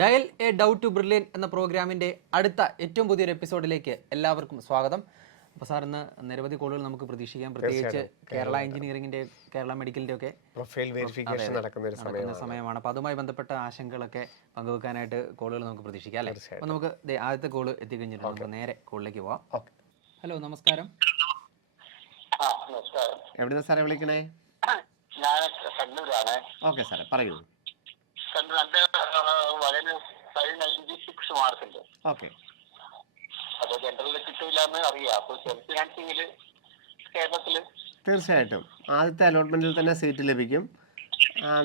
Dial a doubt to brilliant എന്ന പ്രോഗ്രാമിൻ്റെ അടുത്ത ഏറ്റവും പുതിയൊരു എപ്പിസോഡിലേക്ക് എല്ലാവർക്കും സ്വാഗതം. അപ്പോൾ സാർ, ഇന്ന് നിരവധി കോളുകൾ നമുക്ക് പ്രതീക്ഷിക്കാം. പ്രത്യേകിച്ച് കേരള എഞ്ചിനീയറിംഗിൻ്റെ, കേരള മെഡിക്കലിൻ്റെ ഒക്കെ പ്രൊഫൈൽ വെരിഫിക്കേഷൻ നടക്കുന്ന സമയമാണ്. അപ്പോൾ അതുമായി ബന്ധപ്പെട്ട ആശങ്കകളൊക്കെ പങ്കുവെക്കാനായിട്ട് കോളുകൾ നമുക്ക് പ്രതീക്ഷിക്കാം, അല്ലേ? അപ്പോൾ നമുക്ക് ആദ്യത്തെ കോള് എത്തിക്കഴിഞ്ഞിട്ടുണ്ട്. നമുക്ക് നേരെ കോളിലേക്ക് പോവാം. ഹലോ, നമസ്കാരം. എവിടുന്ന സാറേ വിളിക്കണേ? ഞാൻ കണ്ണൂരാണ്. ഓക്കെ സാറേ, പറയൂ. എന്റെ മകന് 596 മാർക്കുണ്ട്. ഓക്കെ, അപ്പൊ ജനറലിൽ കിട്ടൂലെന്ന് അറിയാം. അപ്പൊ സെൽഫ് ഫിനാൻസിംഗില് കേരളത്തില് തീർച്ചയായിട്ടും ആദ്യത്തെ അലോട്ട്മെന്റിൽ തന്നെ സീറ്റ് ലഭിക്കും.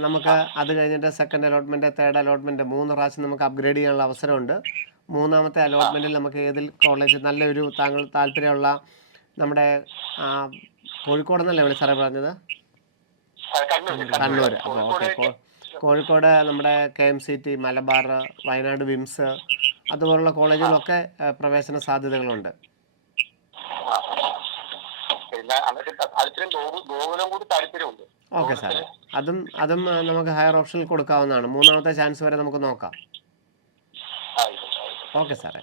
നമുക്ക് അത് കഴിഞ്ഞിട്ട് സെക്കൻഡ് അലോട്ട്മെന്റ്, തേർഡ് അലോട്ട്മെന്റ് 3 പ്രാവശ്യം നമുക്ക് അപ്ഗ്രേഡ് ചെയ്യാനുള്ള അവസരമുണ്ട്. മൂന്നാമത്തെ അലോട്ട്മെന്റിൽ നമുക്ക് ഏതിൽ കോളേജ് നല്ലൊരു താങ്കൾ താല്പര്യമുള്ള നമ്മുടെ കോഴിക്കോട് എന്നല്ലേ വിളി സാറേ പറഞ്ഞത്? കണ്ണൂർ. അപ്പോൾ ഓക്കെ, കോഴിക്കോട് നമ്മുടെ KMCT, മലബാർ, വയനാട് വിംസ് അതുപോലുള്ള കോളേജുകളൊക്കെ പ്രവേശന സാധ്യതകളുണ്ട്. ഓക്കെ സാർ, അതും നമുക്ക് ഹയർ ഓപ്ഷനിൽ കൊടുക്കാവുന്നതാണ്. മൂന്നാമത്തെ ചാൻസ് വരെ നമുക്ക് നോക്കാം. ഓക്കെ സാറേ.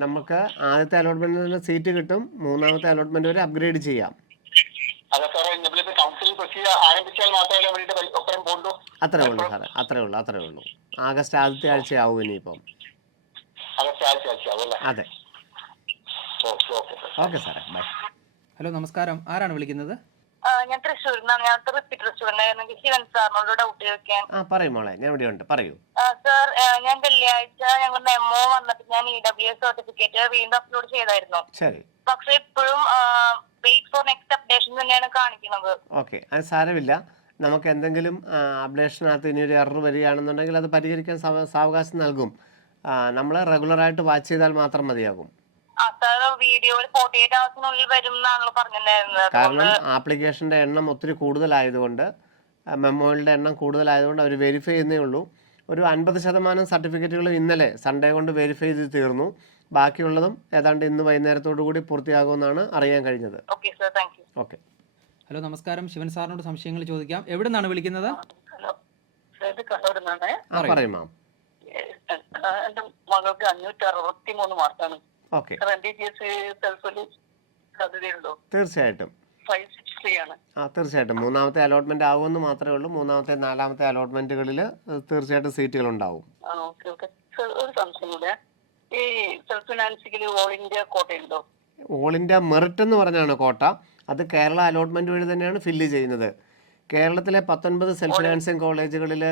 നമുക്ക് ആദ്യത്തെ അലോട്ട്മെന്റിൽ നിന്ന് സീറ്റ് കിട്ടും. മൂന്നാമത്തെ അലോട്ട്മെന്റ് വരെ അപ്ഗ്രേഡ് ചെയ്യാം. അത്രേ ഉള്ളൂ സാറേ, അത്രേ ഉള്ളൂ. ആഗസ്റ്റ് ആദ്യത്തെ ആഴ്ചയാവും ഇനിയിപ്പം. അതെ, ഓക്കെ സാറേ, ബൈ. ഹലോ, നമസ്കാരം. ആരാണ് വിളിക്കുന്നത്? ഞാൻ തൃശ്ശൂരിൽ നിന്നാണ്. ഞാൻ റിപ്പീറ്റ് റെസ്റ്റോറന്റ് ശിവൻ സാറിനോട് ഡൗട്ട് ചോദിക്കാൻ. പറയൂ മോളെ, ഞാൻ ഇവിടെ ഉണ്ട്, പറയൂ. സാർ, ഞാൻ വെള്ളിയാഴ്ച ഞങ്ങൾ മെമ്മോ വന്നിട്ട് ഞാൻ EWS സർട്ടിഫിക്കറ്റ് വീണ്ടും അപ്ലോഡ് ചെയ്തായിരുന്നു. ശരി. പക്ഷെ ഇപ്പോഴും വെയിറ്റ് ഫോർ നെക്സ്റ്റ് അപ്ഡേഷൻ തന്നെയാണ് കാണിക്കുന്നത്. ഓക്കെ, അത് സാരമില്ല. നമുക്ക് എന്തെങ്കിലും അപ്ഡേഷനകത്ത് ഇനി ഒരു എറർ വരികയാണെന്നുണ്ടെങ്കിൽ അത് പരിഹരിക്കാൻ സാവകാശം നൽകും. നമ്മൾ റെഗുലറായിട്ട് വാച്ച് ചെയ്താൽ മാത്രം മതിയാകും. കാരണം ആപ്ലിക്കേഷന്റെ എണ്ണം ഒത്തിരി കൂടുതലായതുകൊണ്ട്, മെമ്മോകളുടെ എണ്ണം കൂടുതലായതുകൊണ്ട് അവർ വെരിഫൈ ചെയ്യുന്നേ ഉള്ളൂ. ഒരു 50% സർട്ടിഫിക്കറ്റുകൾ ഇന്നലെ സൺഡേ കൊണ്ട് വെരിഫൈ ചെയ്ത് തീർന്നു. ബാക്കിയുള്ളതും ഏതാണ്ട് ഇന്ന് വൈകുന്നേരത്തോടു കൂടി പൂർത്തിയാകുമെന്നാണ് അറിയാൻ കഴിഞ്ഞത്. ഓക്കെ. ഹലോ, നമസ്കാരം. ശിവൻ സാറിനോട് സംശയങ്ങൾ ചോദിക്കാം. എവിടെ നിന്നാണ് വിളിക്കുന്നത്? പറയും മാം. എന്റെ മകൾക്ക് 563 മാർക്കാണ്. ഓക്കെ, തീർച്ചയായിട്ടും. തീർച്ചയായിട്ടും മൂന്നാമത്തെ അലോട്ട്മെന്റ് ആകുമെന്ന് മാത്രമേ ഉള്ളൂ. മൂന്നാമത്തെ, നാലാമത്തെ അലോട്ട്മെന്റുകളിൽ തീർച്ചയായിട്ടും സീറ്റുകൾ ഉണ്ടാവും. ഒരു സംശയം കൂടെ, ഈ സെൽഫ് ഫിനാൻസിംഗിൽ ഓൾ ഇന്ത്യ കോട്ടയുണ്ടോ? ഓൾ ഇന്ത്യ മെറിറ്റ് എന്ന് പറഞ്ഞാണ് കോട്ട. അത് കേരള അലോട്ട്മെന്റ് വഴി തന്നെയാണ് ഫില്ല് ചെയ്യുന്നത്. കേരളത്തിലെ 19 സെൽഫ് ഫിനാൻസിംഗ് കോളേജുകളിൽ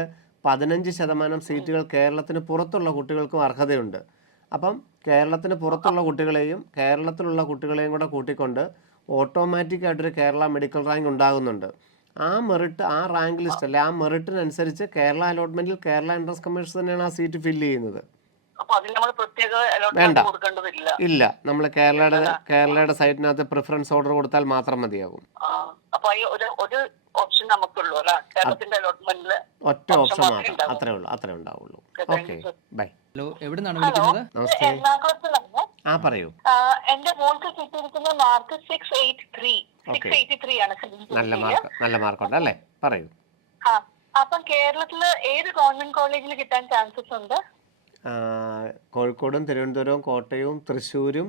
15% സീറ്റുകൾ കേരളത്തിന് പുറത്തുള്ള കുട്ടികൾക്കും അർഹതയുണ്ട്. അപ്പം കേരളത്തിന് പുറത്തുള്ള കുട്ടികളെയും കേരളത്തിലുള്ള കുട്ടികളെയും കൂടെ കൂട്ടിക്കൊണ്ട് ഓട്ടോമാറ്റിക്കായിട്ടൊരു കേരള മെഡിക്കൽ റാങ്ക് ഉണ്ടാകുന്നുണ്ട്. ആ മെറിറ്റ്, ആ റാങ്ക് ലിസ്റ്റ് അല്ലെ, ആ മെറിറ്റിനനുസരിച്ച് കേരള അലോട്ട്മെന്റിൽ കേരള എൻട്രൻസ് കമ്മീഷൻ തന്നെയാണ് ആ സീറ്റ് ഫില്ല് ചെയ്യുന്നത്. വേണ്ട, ഇല്ല. നമ്മൾ കേരളയുടെ സൈറ്റിനകത്ത് പ്രിഫറൻസ് ഓർഡർ കൊടുത്താൽ മാത്രം മതിയാകും. ഒറ്റ ഓപ്ഷൻ മാത്രം, അത്രേ ഉണ്ടാവുള്ളൂ. Okay, bye. ഹലോ, എവിടെ നിന്നാണ് വിളിക്കുന്നത്? നമസ്തേ. പറയൂ. എന്റെ മോൾക്ക് കിട്ടിയിരിക്കുന്ന മാർക്ക് 683 ആണ്. നല്ല മാർക്കുണ്ട് അല്ലേ? പറയൂ. അപ്പം കേരളത്തില് ഏത് ഗവൺമെന്റ് കോളേജിൽ കിട്ടാൻ ചാൻസസ് ഉണ്ട്? കോഴിക്കോടും തിരുവനന്തപുരവും കോട്ടയവും തൃശ്ശൂരും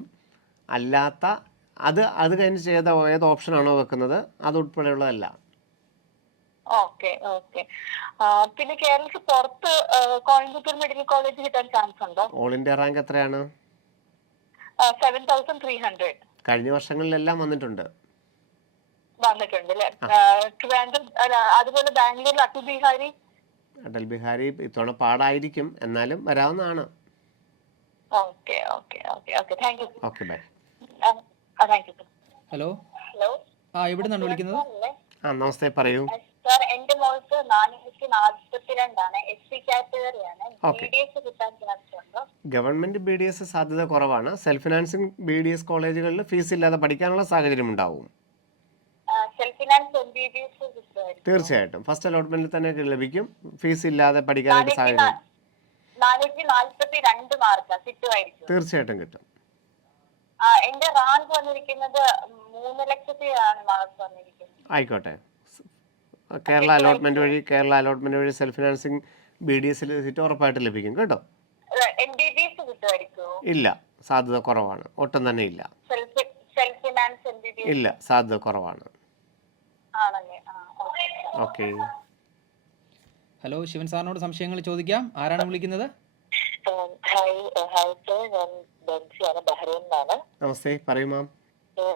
അല്ലാത്ത അത് കഴിഞ്ഞ് ചെയ്ത ഏത് ഓപ്ഷനാണോ വെക്കുന്നത് അതുൾപ്പെടെയുള്ളതല്ല. ഓക്കെ. പിന്നെ കേരളത്തിൽ പുറത്ത് കോയമ്പത്തൂർ മെഡിക്കൽ കോളേജ് കിട്ടാൻ ചാൻസ് ഉണ്ടോ? ഓൾ ഇന്ത്യ റാങ്ക് എത്രയാണ്? 7300. കഴിഞ്ഞ വർഷങ്ങളിലെല്ലാം വന്നിട്ടുണ്ട് അല്ലേ? അതുപോലെ ബാംഗ്ലൂരിൽ അടൽ ബിഹാരി ഇത്തവണ പാടായിരിക്കും, എന്നാലും വരാവുന്നതാണ്. Okay, thank you. Okay, bye. Hello, എവിടെ നിന്നാണ് വിളിക്കുന്നത്? നമസ്തേ, പറയൂ. സാർ, എന്റെ മോൾക്ക് 442 ആണ്. SC കാറ്റഗറിയാണ്. BDS കിട്ടാൻ ചാൻസ് ഉണ്ടോ? ഗവൺമെന്റ് BDS സാധ്യത കുറവാണ്. സെൽഫ് ഫിനാൻസിംഗ് BDS കോളേജുകളിൽ ഫീസ് ഇല്ലാതെ പഠിക്കാനുള്ള സാഹചര്യം ഉണ്ടാവും. തീർച്ചയായിട്ടും ഫസ്റ്റ് അലോട്ട്മെന്റിൽ തന്നെ ലഭിക്കും. ഫീസ് ഇല്ലാതെ പഠിക്കാനായിട്ട് സാഹചര്യം 442 മാർക്ക് കിട്ടുമായിരിക്കും. തീർച്ചയായിട്ടും കിട്ടും. എന്റെ റാങ്ക് വന്നിരിക്കുന്നത് 3 ലക്ഷത്തിലാണ് മാർക്ക് വന്നിരിക്കുന്നത്. ആയിക്കോട്ടെ, കേരള അലോട്ട്മെൻറ്റ് വഴി സെൽഫ് ഫിനാൻസിങ് BDS സീറ്റ് ഉറപ്പായിട്ട് ലഭിക്കും കേട്ടോ. MBBS കിട്ടുമായിരിക്കുമോ? ഇല്ല, സാധ്യത കുറവാണ്, ഒട്ടും തന്നെ ഇല്ല. സെൽഫ് ഫിനാൻസ് MBBS ഇല്ല, സാധ്യത കുറവാണ്. ആണല്ലേ? ഓക്കെ. ഹലോ, ശിവൻ സാറിനോട് സംശയങ്ങൾ ചോദിക്കാം. ആരാണ് വിളിക്കുന്നത്? ഹായ് സർ, ഞാൻ ബെൻസിയാണ്, ബഹ്റൈനിലാണ്. നമസ്തേ, പറയൂ മാം. സർ,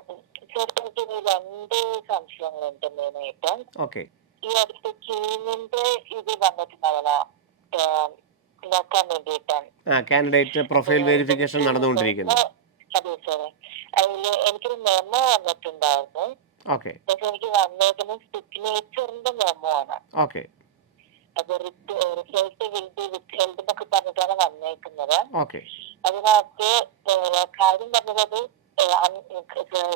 എനിക്ക് 2 സംശയങ്ങളുണ്ട് മെയിനായിട്ട്. ഓക്കെ. ഈ അടുത്ത് കീമിന്റെ ഇത് വന്നിട്ടുണ്ടാവില്ല നോക്കാൻ വേണ്ടിയിട്ടാണ്. കാൻഡിഡേറ്റ് പ്രൊഫൈൽ വെരിഫിക്കേഷൻ നടന്നുകൊണ്ടിരിക്കുന്നു. അതെ സാറേ, അതില് എനിക്കൊരു മെമ്മോ വന്നിട്ടുണ്ടായിരുന്നു. ഓക്കെ. പക്ഷെ എനിക്ക് വന്നേക്കുന്നത് സിഗ്നേച്ചറിന്റെ മെമ്മോ ആണ്. ഓക്കെ. അത് റിസൾട്ട് വിൽ ബി വിത്ത്ഹെൽഡ് എന്നൊക്കെ പറഞ്ഞിട്ടാണ് വന്നേക്കുന്നത്. ഓക്കെ. അതിനകത്ത് കാര്യം പറഞ്ഞത്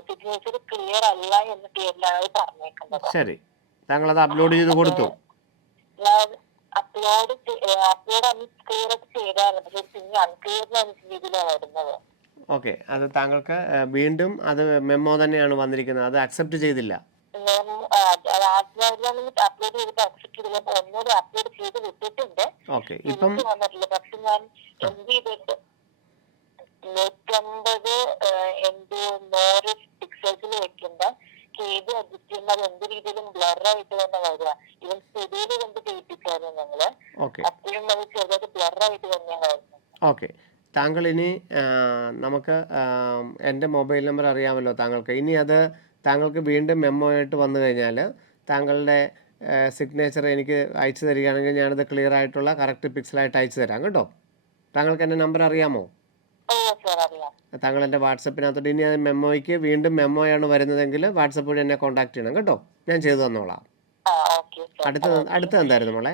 സിഗ്നേച്ചർ ക്ലിയർ അല്ല എന്ന പേരിലാണ് പറഞ്ഞേക്കുന്നത്. ശരി, താങ്കൾ അത് അപ്ലോഡ് ചെയ്ത് കൊടുത്തു? ഞാൻ അപ്ലോഡ് ക്ലിയർ ഒക്കെ ചെയ്തായിരുന്നു, പക്ഷെ പിന്നെ അൺക്ലിയർ രീതിയിലാണ് വരുന്നത്. ഓക്കെ, അത് താങ്കൾക്ക് വീണ്ടും അത് മെമ്മോ തന്നെയാണ് വന്നിരിക്കുന്നത്, അത് അക്സെപ്റ്റ് ചെയ്തില്ല? അപ്ലോഡ് ചെയ്തിട്ട് അക്സെപ്റ്റ് ചെയ്തില്ല, ഒന്നുകൂടി അപ്ലോഡ് ചെയ്ത് വിട്ടിട്ടുണ്ട്. ഓക്കെ. ഇപ്പം വന്നിട്ടില്ല. പക്ഷെ ഞാൻ എന്ത് ചെയ്തിട്ട് 150 MB മോർ പിക്സൽസിൽ വെക്കുന്ന കേബ് അഡ്ജസ്റ്റ് ചെയ്യുമ്പോൾ എന്ത് രീതിയിലും ബ്ലറായിട്ട് തന്നെ വരിക. ഇവൻ സ്റ്റുഡിയോയിൽ കൊണ്ട് ചെയ്യിപ്പിച്ചായിരുന്നു ഞങ്ങള്, അപ്പോഴും അത് ചെറുതായിട്ട് ബ്ലറായിട്ട് തന്നെയാണ് വരുന്നത്. ഓക്കെ. താങ്കൾ ഇനി നമുക്ക് എൻ്റെ മൊബൈൽ നമ്പർ അറിയാമല്ലോ താങ്കൾക്ക്. ഇനി അത് താങ്കൾക്ക് വീണ്ടും മെമ്മോ ആയിട്ട് വന്നു കഴിഞ്ഞാൽ താങ്കളുടെ സിഗ്നേച്ചർ എനിക്ക് അയച്ചു തരികയാണെങ്കിൽ ഞാനത് ക്ലിയർ ആയിട്ടുള്ള കറക്റ്റ് പിക്സലായിട്ട് അയച്ചു തരാം കേട്ടോ. താങ്കൾക്ക് എൻ്റെ നമ്പർ അറിയാമോ? താങ്കൾ എൻ്റെ വാട്സപ്പിനകത്തോട്ട് ഇനി അത് മെമ്മോയ്ക്ക് വീണ്ടും മെമ്മോയാണ് വരുന്നതെങ്കിൽ വാട്സപ്പ് വഴി എന്നെ കോൺടാക്ട് ചെയ്യണം കേട്ടോ, ഞാൻ ചെയ്തു തന്നോളാം. അടുത്ത എന്തായിരുന്നു മോളെ?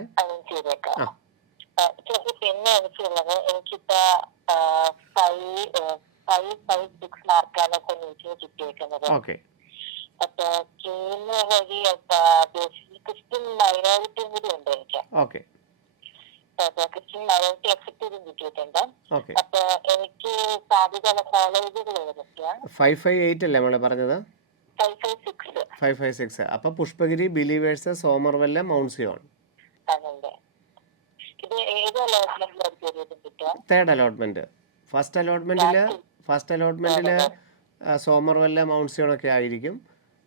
പിന്നെ എനിക്കുള്ളത്, എനിക്കിപ്പോ 556 മാർക്കാണ് കിട്ടിയേക്കുന്നത്. ഓക്കെ. അപ്പൊ കീം വഴി ക്രിസ്ത്യൻ മൈനോറിറ്റിയും കൂടി ഉണ്ട് എനിക്ക്. ഓക്കെ. ക്രിസ്ത്യൻ മൈനോറിറ്റി അക്സെപ്റ്റ് ചെയ്തും കിട്ടിയിട്ടുണ്ട്. ഓക്കെ. അപ്പൊ എനിക്ക് സാധ്യതയുള്ള കോളേജുകൾ ഏതൊക്കെയാണ്? 558 അല്ലേ മോളെ പറഞ്ഞത്? 556. 556. അപ്പൊ Pushpagiri, Believers, Somervell, Mount Zion. ഇത് ഏത് അലോട്ട്മെന്റിലും കിട്ടുക? Third allotment. ഫസ്റ്റ് അലോട്ട്മെന്റില് സോമർവെല്ല, മൗണ്ട് സിയോൺ ഒക്കെ ആയിരിക്കും.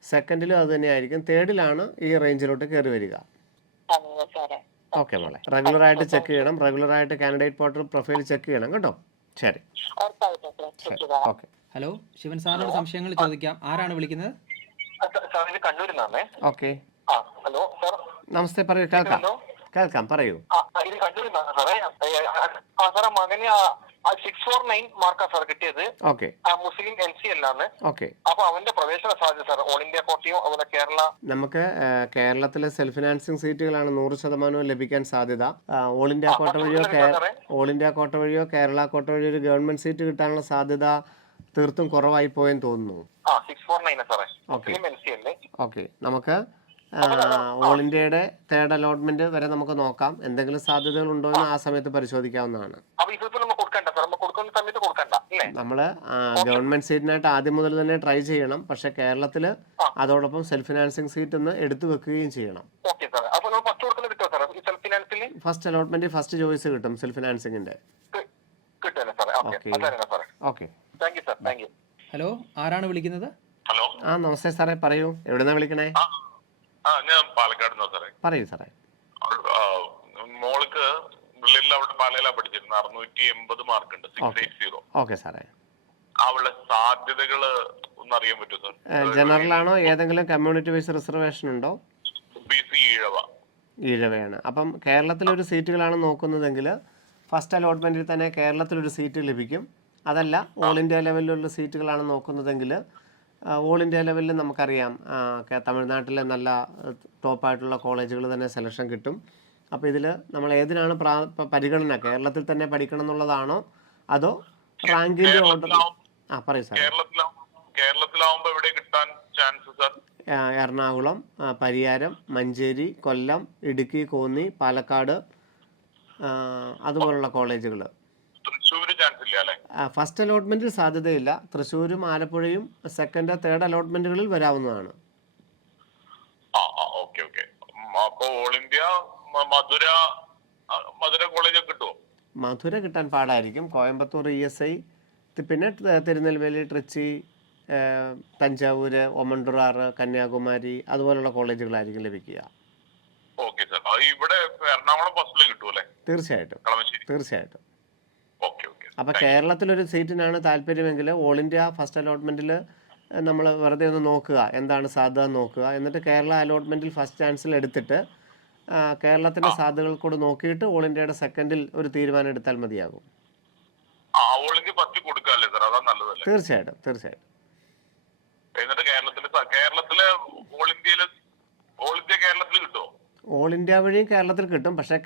സെക്കൻഡിലും അത് തന്നെ ആയിരിക്കും. തേർഡിലാണ് ഈ റേഞ്ചിലോട്ട് കയറി വരിക. ഓക്കെ മോളെ, റെഗുലറായിട്ട് ചെക്ക് ചെയ്യണം, റെഗുലറായിട്ട് കാൻഡിഡേറ്റ് പോർട്ടൽ പ്രൊഫൈൽ ചെക്ക് ചെയ്യണം കേട്ടോ. ശരി, ഓക്കെ. ഹലോ, ശിവൻ സാറിനോട് സംശയങ്ങൾ ചോദിക്കാം. ആരാണ് വിളിക്കുന്നത്? ഓക്കെ. ഹലോ സാർ, നമസ്തേ, പറയൂ. കേൾക്കാം, പറയൂ. ഇത് കണ്ണൂരിന്നാണ് സാറേ. സാറേ, മകന് 649 മാർക്കാ സാർ കിട്ടിയത്. ഓക്കെ. മുസ്ലിം LC അല്ലാന്ന്. ഓക്കെ. അപ്പൊ അവന്റെ പ്രവേശന സാധ്യത സാർ ഓൾ ഇന്ത്യ കോട്ടയോ അതുപോലെ കേരള? നമുക്ക് കേരളത്തിലെ സെൽഫ് ഫിനാൻസിങ് സീറ്റുകളാണ് 100% ലഭിക്കാൻ സാധ്യത. ഓൾ ഇന്ത്യ കോട്ട വഴിയോ കേരള കോട്ട വഴിയോ ഒരു ഗവൺമെന്റ് സീറ്റ് കിട്ടാനുള്ള സാധ്യത തീർത്തും കുറവായി പോയെന്ന് തോന്നുന്നു. 649 സാറേ. ഓക്കെ. LC അല്ലേ? ഓക്കെ. നമുക്ക് ഓൾ ഇന്ത്യയുടെ തേർഡ് അലോട്ട്മെന്റ് വരെ നമുക്ക് നോക്കാം. എന്തെങ്കിലും സാധ്യതകൾ ഉണ്ടോ എന്ന് ആ സമയത്ത് പരിശോധിക്കാവുന്നതാണ്. നമ്മള് ഗവൺമെന്റ് സീറ്റിനായിട്ട് ആദ്യം മുതൽ തന്നെ ട്രൈ ചെയ്യണം. പക്ഷെ കേരളത്തില് അതോടൊപ്പം സെൽഫ് ഫിനാൻസിങ് സീറ്റ് ഒന്ന് എടുത്തു വെക്കുകയും ചെയ്യണം. ഫസ്റ്റ് അലോട്ട്മെന്റ് ഫസ്റ്റ് ചോയ്സ് കിട്ടും സെൽഫ് ഫിനാൻസിങ്ങിന്റെ. ഓക്കെ. ഹലോ, ആരാണ് വിളിക്കുന്നത്? ഹലോ. നമസ്തേ സാറേ, പറയൂ. എവിടുന്നാ വിളിക്കണേ? ഞാൻ പാലക്കാട് സാറേ. പറയൂ സാറേ. മോൾക്ക് അവിടെ പാലയിലാ പഠിച്ചിരുന്നത്. 680 മാർക്കുണ്ട്. 680. ഓക്കെ സാറേ. അവളുടെ സാധ്യതകള് ഒന്നറിയാൻ പറ്റുമോ സാർ? ജനറൽ ആണോ? ഏതെങ്കിലും കമ്മ്യൂണിറ്റി വൈസ് റിസർവേഷൻ ഉണ്ടോ? BC ഈഴവയാണ്. അപ്പം കേരളത്തിലൊരു സീറ്റുകളാണ് നോക്കുന്നതെങ്കിൽ ഫസ്റ്റ് അലോട്ട്മെന്റിൽ തന്നെ കേരളത്തിലൊരു സീറ്റ് ലഭിക്കും. അതല്ല ഓൾ ഇന്ത്യ ലെവലിലുള്ള സീറ്റുകളാണ് നോക്കുന്നതെങ്കിൽ ഓൾ ഇന്ത്യ ലെവലിൽ നമുക്കറിയാം തമിഴ്നാട്ടിലെ നല്ല ടോപ്പായിട്ടുള്ള കോളേജുകൾ തന്നെ സെലക്ഷൻ കിട്ടും. അപ്പോൾ ഇതിൽ നമ്മൾ ഏതിനാണ് പരിഗണന? കേരളത്തിൽ തന്നെ പഠിക്കണം എന്നുള്ളതാണോ അതോ റാങ്കിന്റെ ഓർഡർ? പറയൂ സാർ. കേരളത്തിലാവുമ്പോൾ എവിടെ കിട്ടാൻ ചാൻസ് സാർ? എറണാകുളം, പരിയാരം, മഞ്ചേരി, കൊല്ലം, ഇടുക്കി, കോന്നി, പാലക്കാട് അതുപോലുള്ള കോളേജുകൾ. ഫസ്റ്റ് അലോട്ട്മെന്റിൽ സാധ്യതയില്ല. തൃശ്ശൂരും ആലപ്പുഴയും സെക്കൻഡ് തേർഡ് അലോട്ട്മെന്റുകളിൽ വരാവുന്നതാണ്. മധുര കോളേജ് കിട്ടുമോ? മധുര കിട്ടാൻ പാടായിരിക്കും. കോയമ്പത്തൂർ ESI, പിന്നെ തിരുനെൽവേലി, ട്രിച്ചി, തഞ്ചാവൂര്, ഒമണ്ടൂറാർ, കന്യാകുമാരി അതുപോലുള്ള കോളേജുകളായിരിക്കും ലഭിക്കുക. Okay sir. ഇവിടെ എറണാകുളം ഫസ്റ്റിൽ കിട്ടുമല്ലേ? തീർച്ചയായിട്ടും കളമശ്ശേരി. തീർച്ചയായിട്ടും. Okay okay. അപ്പോൾ കേരളത്തിലൊരു സീറ്റിനാണ് താല്പര്യമെങ്കിൽ ഓൾ ഇന്ത്യ ഫസ്റ്റ് അലോട്ട്മെൻറ്റിൽ നമ്മൾ വെറുതെ ഒന്ന് നോക്കുക, എന്താണ് സാധ്യത നോക്കുക. എന്നിട്ട് കേരള അലോട്ട്മെൻറ്റിൽ ഫസ്റ്റ് ചാൻസിൽ എടുത്തിട്ട് കേരളത്തിൻ്റെ സാധ്യതകൾ കൂടെ നോക്കിയിട്ട് ഓൾ ഇന്ത്യയുടെ സെക്കൻഡിൽ ഒരു തീരുമാനം എടുത്താൽ മതിയാകും. തീർച്ചയായിട്ടും തീർച്ചയായിട്ടും. ഓൾ ഇന്ത്യ വഴിയും കേരളത്തിൽ കിട്ടും. പക്ഷേ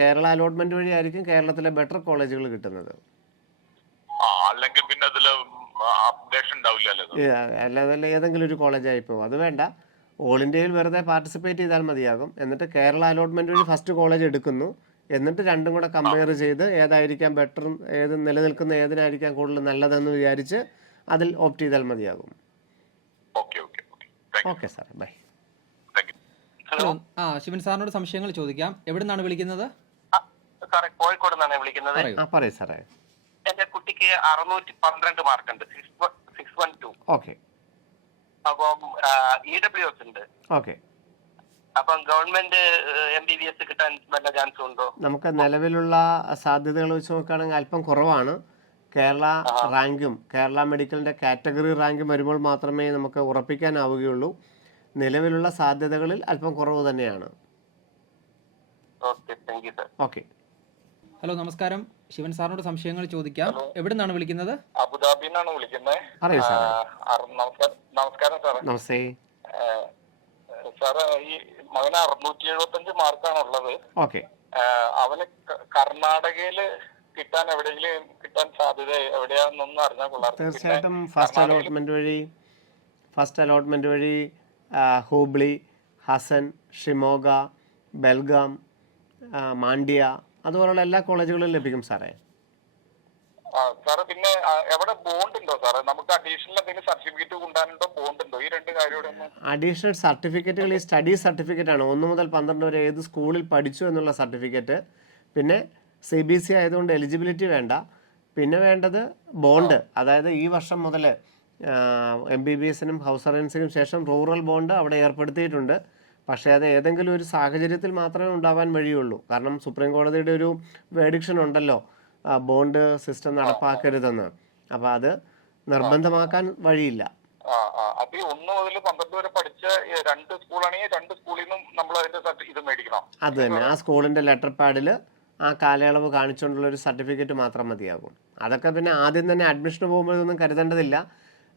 കേരള അലോട്ട്മെന്റ് വഴി ആയിരിക്കും കേരളത്തിലെ ബെറ്റർ കോളേജുകൾ കിട്ടുന്നത്. അല്ലാതെ ഏതെങ്കിലും ഒരു കോളേജായി പോകും. അത് വേണ്ട. ഓൾ ഇന്ത്യയിൽ വെറുതെ പാർട്ടിസിപ്പേറ്റ് ചെയ്താൽ മതിയാകും. എന്നിട്ട് കേരള അലോട്ട്മെന്റ് വഴി ഫസ്റ്റ് കോളേജ് എടുക്കുന്നു. എന്നിട്ട് രണ്ടും കൂടെ കമ്പയർ ചെയ്ത് ഏതായിരിക്കാം ബെറ്റർ, ഏത് നിലനിൽക്കുന്ന ഏതിനായിരിക്കാം കൂടുതൽ നല്ലതെന്ന് വിചാരിച്ച് അതിൽ ഓപ്റ്റ് ചെയ്താൽ മതിയാകും. Okay sir, bye. Hello, Shivan സാറിനോട് സംശയങ്ങൾ ചോദിക്കാം. എവിടെ നിന്നാണ് വിളിക്കുന്നത്? സാറേ, കോഴിക്കോട് നിന്നാണ് വിളിക്കുന്നത്. പറയൂ സാറേ. എന്റെ കുട്ടിക്ക് 612 മാർക്കുണ്ട്, 612. ഓക്കെ. അപ്പം EWS ഉണ്ട്. ഓക്കെ. അപ്പം ഗവൺമെന്റ് MBBS കിട്ടാൻ വല്ല ചാൻസ് ഉണ്ടോ? നമുക്ക് നിലവിലുള്ള സാധ്യതകൾ വെച്ച് നോക്കുകയാണെങ്കിൽ അല്പം കുറവാണ്. കേരള റാങ്കും കേരള മെഡിക്കലിന്റെ കാറ്റഗറി റാങ്കും വരുമ്പോൾ മാത്രമേ നമുക്ക് ഉറപ്പിക്കാനാവുകയുള്ളൂ. നിലവിലുള്ള സാധ്യതകളിൽ അല്പം കുറവ് തന്നെയാണ്. ഓക്കെ. ഹലോ, നമസ്കാരം. ശിവൻ സാറിനോട് സംശയങ്ങൾ ചോദിക്കാം. എവിടെ നിന്നാണ് വിളിക്കുന്നത്? അബുദാബിയിൽ നിന്നാണ് വിളിക്കുന്നത്. പറയൂ സാറേ. നമസ്കാരം സാറേ. നമസ്തേ സാറ്. ഈ മകന് 675 മാർക്കാണ് ഉള്ളത്. ഓക്കെ. അവന് കർണാടകയില് കിട്ടാൻ എവിടെയെങ്കിലും കിട്ടാൻ സാധ്യത എവിടെയാണെന്നൊന്നും അറിഞ്ഞാൽ കൊള്ളാം. തീർച്ചയായിട്ടും ഫസ്റ്റ് അലോട്ട്മെന്റ് വഴി ഹൂബ്ലി, ഹസൻ, ഷിമോഗ, ബെൽഗാം, മാണ്ഡ്യ അതുപോലുള്ള എല്ലാ കോളേജുകളും ലഭിക്കും സാറേ. സാറ് പിന്നെ എവിടെ ബോണ്ട് ഉണ്ടോ സാറേ? നമുക്ക് അഡീഷണൽ എന്തെങ്കിലും സർട്ടിഫിക്കറ്റ് കൊണ്ടുവരാനുണ്ടോ, ബോണ്ട് ഉണ്ടോ? ഈ രണ്ട് കാര്യം. അഡീഷണൽ സർട്ടിഫിക്കറ്റുകൾ ഈ സ്റ്റഡി സർട്ടിഫിക്കറ്റ് ആണ്. 1 മുതൽ 12 വരെ ഏത് സ്കൂളിൽ പഠിച്ചു എന്നുള്ള സർട്ടിഫിക്കറ്റ്. പിന്നെ CBSE ആയതുകൊണ്ട് എലിജിബിലിറ്റി വേണ്ട. പിന്നെ വേണ്ടത് ബോണ്ട്. അതായത് ഈ വർഷം മുതൽ MBBSനും ഹൗസ് സർവൻസിനും ശേഷം റൂറൽ ബോണ്ട് അവിടെ ഏർപ്പെടുത്തിയിട്ടുണ്ട്. പക്ഷേ അത് ഏതെങ്കിലും ഒരു സാഹചര്യത്തിൽ മാത്രമേ ഉണ്ടാവാൻ വഴിയുള്ളൂ. കാരണം സുപ്രീം കോടതിയുടെ ഒരു വേഡിക്ഷൻ ഉണ്ടല്ലോ, ബോണ്ട് സിസ്റ്റം നടപ്പാക്കരുതെന്ന്. അപ്പോൾ അത് നിർബന്ധമാക്കാൻ വഴിയില്ല. അത് 1 മുതൽ 12 വരെ പഠിച്ച 2 സ്കൂളാണെങ്കിൽ 2 സ്കൂളിൽ നിന്നും നമ്മൾ അതിന്റെ ഇത് മേടിക്കണം. അത് തന്നെ, ആ സ്കൂളിന്റെ ലെറ്റർ പാഡിൽ ആ കാലയളവ് കാണിച്ചുകൊണ്ടുള്ള ഒരു സർട്ടിഫിക്കറ്റ് മാത്രം മതിയാകും. അതൊക്കെ പിന്നെ ആദ്യം തന്നെ അഡ്മിഷന് പോകുമ്പോഴൊന്നും കരുതേണ്ടതില്ല.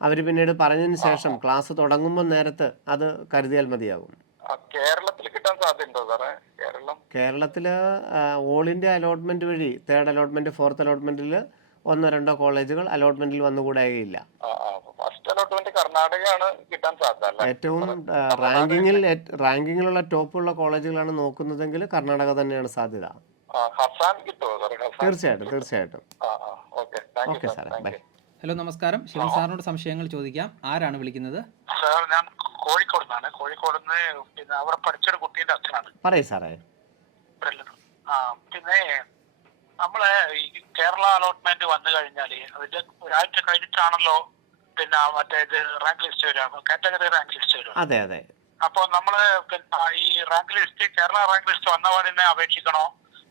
അവർ പിന്നീട് പറഞ്ഞതിന് ശേഷം ക്ലാസ് തുടങ്ങുമ്പോൾ നേരത്ത് അത് കരുതിയാൽ മതിയാകും. കേരളത്തിൽ കിട്ടാൻ സാധ്യതയുണ്ടോ സാറേ? കേരളത്തിൽ ഓൾ ഇന്ത്യ അലോട്ട്മെന്റ് വഴി 3rd അലോട്ട്മെന്റ് 4th അലോട്ട്മെന്റിൽ 1-2 കോളേജുകൾ അലോട്ട്മെന്റിൽ വന്നുകൂടായില്ല. ഫസ്റ്റ് അലോട്ട്മെന്റ് കർണാടകയാണ് കിട്ടാൻ സാധ്യത. ഏറ്റവും റാങ്കിങ്ങിലുള്ള ടോപ്പുള്ള കോളേജുകളാണ് നോക്കുന്നതെങ്കിൽ കർണാടക തന്നെയാണ് സാധ്യത. തീർച്ചയായിട്ടും. ഓക്കെ സാറേ, ബൈ. ഹലോ, നമസ്കാരം. ശിവൻ സാറിനോട് സംശയങ്ങൾ ചോദിക്കാം. ആരാണ് വിളിക്കുന്നത്? സാർ, ഞാൻ കോഴിക്കോട് നിന്നാണ്. കോഴിക്കോട് നിന്ന് പിന്നെ അവിടെ പഠിച്ചൊരു കുട്ടീന്റെ അച്ഛനാണ്. പറയൂ സാറേ. പിന്നെ നമ്മള് ഈ കേരള അലോട്ട്മെന്റ് വന്നു കഴിഞ്ഞാല് അതിന്റെ ഒരാഴ്ച കഴിഞ്ഞിട്ടാണല്ലോ പിന്നെ മറ്റേ റാങ്ക് ലിസ്റ്റ് വരിക, കാറ്റഗറി റാങ്ക് ലിസ്റ്റ് വരിക. അതെ അതെ. അപ്പൊ നമ്മള് പിന്നെ ഈ rank list, Kerala rank list വന്ന പാടിനെ അപേക്ഷിക്കണോ,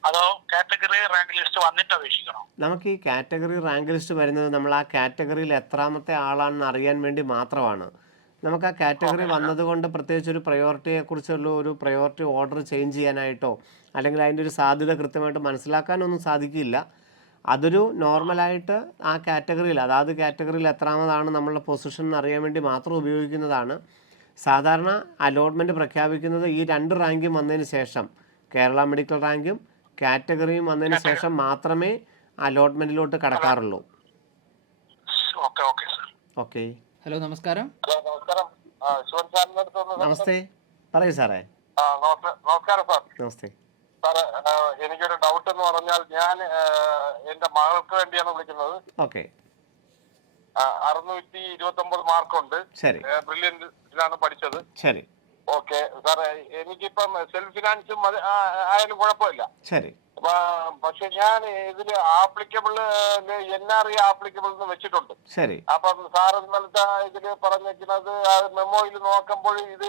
അതോ കാറ്റഗറി റാങ്ക് ലിസ്റ്റ് വന്നിട്ട് അപേക്ഷിക്കണോ? നമുക്ക് ഈ കാറ്റഗറി റാങ്ക് ലിസ്റ്റ് വരുന്നത് നമ്മൾ ആ കാറ്റഗറിയിൽ എത്രാമത്തെ ആളാണെന്ന് അറിയാൻ വേണ്ടി മാത്രമാണ്. നമുക്ക് ആ കാറ്റഗറി വന്നതുകൊണ്ട് പ്രത്യേകിച്ച് ഒരു പ്രയോറിറ്റിയെക്കുറിച്ചുള്ള ഒരു പ്രയോറിറ്റി ഓർഡർ ചേഞ്ച് ചെയ്യാനായിട്ടോ അല്ലെങ്കിൽ അതിൻ്റെ ഒരു സാധ്യത കൃത്യമായിട്ട് മനസ്സിലാക്കാനൊന്നും സാധിക്കില്ല. അതൊരു നോർമലായിട്ട് ആ കാറ്റഗറിയിൽ, അതാത് കാറ്റഗറിയിൽ എത്രാമതാണ് നമ്മളുടെ പൊസിഷൻ എന്നറിയാൻ വേണ്ടി മാത്രം ഉപയോഗിക്കുന്നതാണ്. സാധാരണ അലോട്ട്മെൻറ്റ് പ്രഖ്യാപിക്കുന്നത് ഈ 2 റാങ്കും വന്നതിന് ശേഷം, കേരള മെഡിക്കൽ റാങ്കും കാറ്റഗറിയും വന്നതിന് ശേഷം മാത്രമേ അലോട്ട്മെന്റിലോട്ട് കടക്കാറുള്ളൂ. ഓക്കെ. ഹലോ, നമസ്കാരം. നമസ്തേ, പറയൂ സാറേ. നമസ്കാരം സാർ. നമസ്തേ സാർ, എനിക്കൊരു ഡൗട്ട് എന്ന് പറഞ്ഞാൽ ഞാൻ എന്റെ മകൾക്ക് വേണ്ടിയാണ് വിളിക്കുന്നത്. ഓക്കെ. 629 മാർക്കുണ്ട്. ശരി. ബ്രില്യന്റിലാണ് പഠിച്ചത്. ശരി. ഓക്കെ സാറേ, എനിക്കിപ്പം സെൽഫ് ഫിനാൻസും ആയാലും കുഴപ്പമില്ല. ശരി. പക്ഷെ ഞാൻ ഇതില് ആപ്ലിക്കബിൾ NRE ആപ്ലിക്കബിൾ എന്ന് വെച്ചിട്ടുണ്ട്. ശരി. അപ്പം സാർ ഇന്നലത്തെ ഇതില് പറഞ്ഞിരിക്കുന്നത് മെമ്മോയിൽ നോക്കുമ്പോൾ ഇത്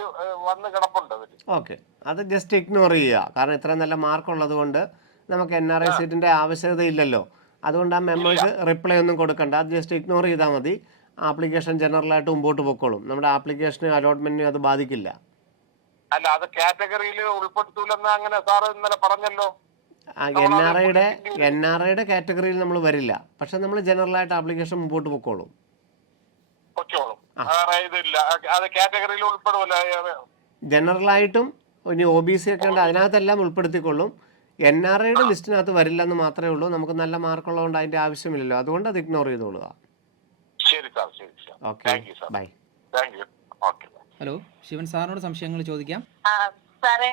വന്ന് കിടപ്പുണ്ട് അതില്. ഓക്കെ, അത് ജസ്റ്റ് ഇഗ്നോർ ചെയ്യുക. കാരണം ഇത്രയും നല്ല മാർക്ക് ഉള്ളത് കൊണ്ട് നമുക്ക് NRI സീറ്റിന്റെ ആവശ്യകത ഇല്ലല്ലോ. അതുകൊണ്ട് ആ മെമ്മോയ്ക്ക് റിപ്ലൈ ഒന്നും കൊടുക്കണ്ട, അത് ജസ്റ്റ് ഇഗ്നോർ ചെയ്താൽ മതി. ആപ്ലിക്കേഷൻ ജനറലായിട്ട് മുമ്പോട്ട് പൊക്കോളും. നമ്മുടെ ആപ്ലിക്കേഷനും അലോട്ട്മെന്റിനും അത് ബാധിക്കില്ല. അല്ല, അത് കാറ്റഗറിയിൽ ഉൾപ്പെടുത്തൂലെന്ന് അങ്ങനെ സാർ ഇന്നലെ പറഞ്ഞല്ലോ. NRIയുടെ കാറ്റഗറിയിൽ നമ്മൾ വരില്ല, പക്ഷെ നമ്മൾ ജനറലായിട്ട് ആപ്ലിക്കേഷൻ മുമ്പോട്ട് പൊക്കോളും. ജനറലായിട്ടും ഇനി OBC ഒക്കെ ഉണ്ട്, അതിനകത്തെല്ലാം ഉൾപ്പെടുത്തിക്കൊള്ളും. NRIയുടെ ലിസ്റ്റിനകത്ത് വരില്ല എന്ന് മാത്രമേ ഉള്ളൂ. നമുക്ക് നല്ല മാർക്കുള്ളതുകൊണ്ട് അതിന്റെ ആവശ്യമില്ലല്ലോ, അതുകൊണ്ട് അത് ഇഗ്നോർ ചെയ്തോളുക. Okay, bye. ഹലോ, ശിവൻ സാറിനോട് സംശയങ്ങൾ ചോദിക്കാം. സാറേ,